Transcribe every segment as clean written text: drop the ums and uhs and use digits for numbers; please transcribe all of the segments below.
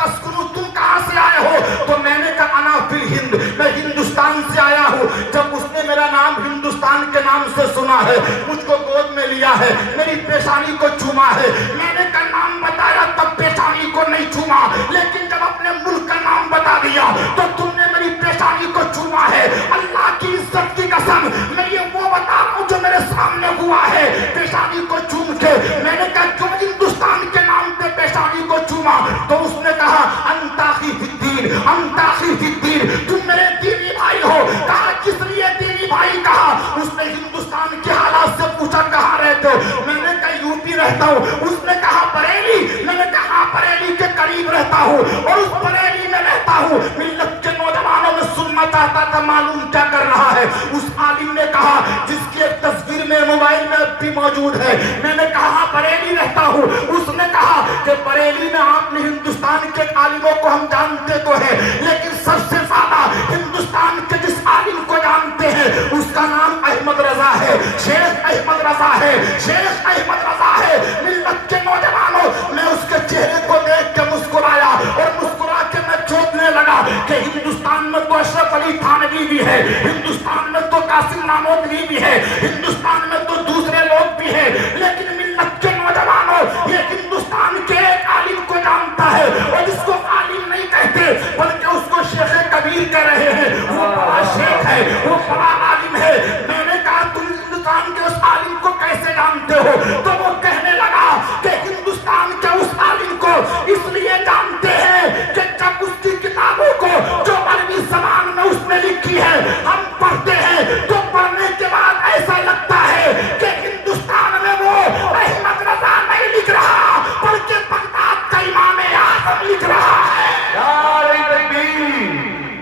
तस्कुनु, तुम कहाँ से आए हो? तो मैंने कहा अना फिल हिंद, मैं हिंदुस्तान से आया हूँ। जब उसने मेरा नाम हिंदुस्तान के नाम से सुना है, मुझको गोद में लिया है, मेरी पेशानी को चूमा है, मैंने का नाम बताया तब पेशानी को नहीं चूमा, लेकिन जब अपने मुल्क का नाम बता दिया तो तुमने मेरी पेशानी को चूमा है। अल्लाह की इज्जत की कसम, मैं ये वो बता रहा हूँ जो मेरे सामने हुआ है। पेशानी को चूम के मैंने कहा क्यों हिंदुस्तान के नाम पे पेशानी को चूमा? तो उसने कहा अंताखी फिद्दीन, अंताखी फिद्दीन, तुम मेरे दीनी भाई हो। कहा किस लिए दीनी भाई? कहा उसने हिंदुस्तान के हालात से पूछा कहाँ रहते हो? मैंने कहा यूपी रहता हूँ। उसने कहा बरेली? मैंने कहा बरेली के करीब रहता हूँ और उस बरेली में रहता हूँ। मिल्लत के नौजवानों में सुनना चाहता था मालूम क्या कर रहा है। उस आलिम ने कहा जिसकी एक तस्वीर में मोबाइल में भी मौजूद है। मैंने कहा बरेली रहता हूँ। उसने कहा कि बरेली में आपने हिंदुस्तान के आलिमों को हम जानते तो है, लेकिन सबसे ज्यादा हिंदुस्तान के जिस आलिम को जानते हैं उसका नाम अहमद रजा है, शेख अहमद रजा है, शेख अहमद रजा है। मिल्लत के नौजवानों, मैं उसके चेहरे को देख के मुस्कुराया और मुस्कुरा के मैं चौंकने लगा कि हिंदुस्तान में तो अशरफ अली थानवी भी है, हिंदुस्तान में तो कासिम नानोतवी भी है, हिंदुस्तान में तो दूसरे लोग भी हैं, लेकिन मिल्लत के नौजवानों ये हिंदुस्तान के एक आलिम को जानता है और जिसको आलिम नहीं कहते बल्कि उसको शेख कबीर कह रहे हैं। वो बड़ा शेख है, वो बड़ा आलिम है। मैंने कहा तुम हिंदुस्तान के उस आलिम को कैसे जानते हो? तो वो कहने लगा कि हिंदुस्तान के उस आलिम को इसलिए जानते हैं कि जब उसकी किताबों को जो अरबी ज़बान में उसने लिखी है हम पढ़ते हैं तो पढ़ने के बाद ऐसा लगता है कि हिंदुस्तान में वो अहमद रजा नहीं लिख रहा बल्कि बगदाद का इमाम आज़म लिख रहा है। नारे तकबीर,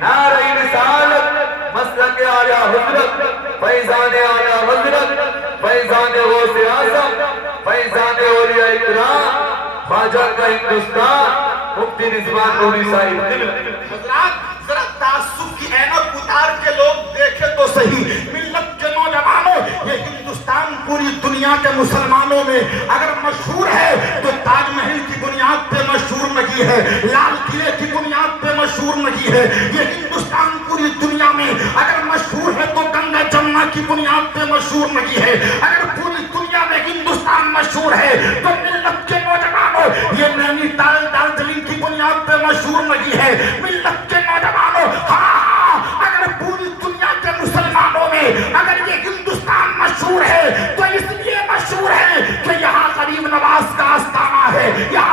नारे रिसालत, मसलक आला हज़रत, फैज़ान आला हज़रत, फैज़ान गौसे आज़म, फैज़ान औलिया इकराम, ख्वाजा का हिंदुस्तान, मुफ्ती रिज़वान नूरी साहिब। हज़रात जरा तासुब की ऐनक उतार के लोग देखे तो सही। मिल्लत के नौजवानों, ये हिंदुस्तान पूरी दुनिया के मुसलमानों में अगर मशहूर है तो ताजमहल की बुनियाद पे मशहूर नहीं है, लाल किले की बुनियाद पे मशहूर नहीं है। ये हिंदुस्तान पूरी दुनिया में अगर मशहूर है तो गंगा जमुना की बुनियाद पे मशहूर नहीं है। अगर पूरी दुनिया में हिंदुस्तान मशहूर है तो मिल्लत के नौजवानों ये नैनीताल दार्जिलिंग की बुनियाद पे मशहूर नहीं है। मिल्लत के नौजवानों, हाँ, अगर पूरी दुनिया के मुसलमानों में अगर ये हिंदुस्तान मशहूर है तो इसलिए मशहूर है कि यहाँ गरीब नवाज का आस्थाना है, यहाँ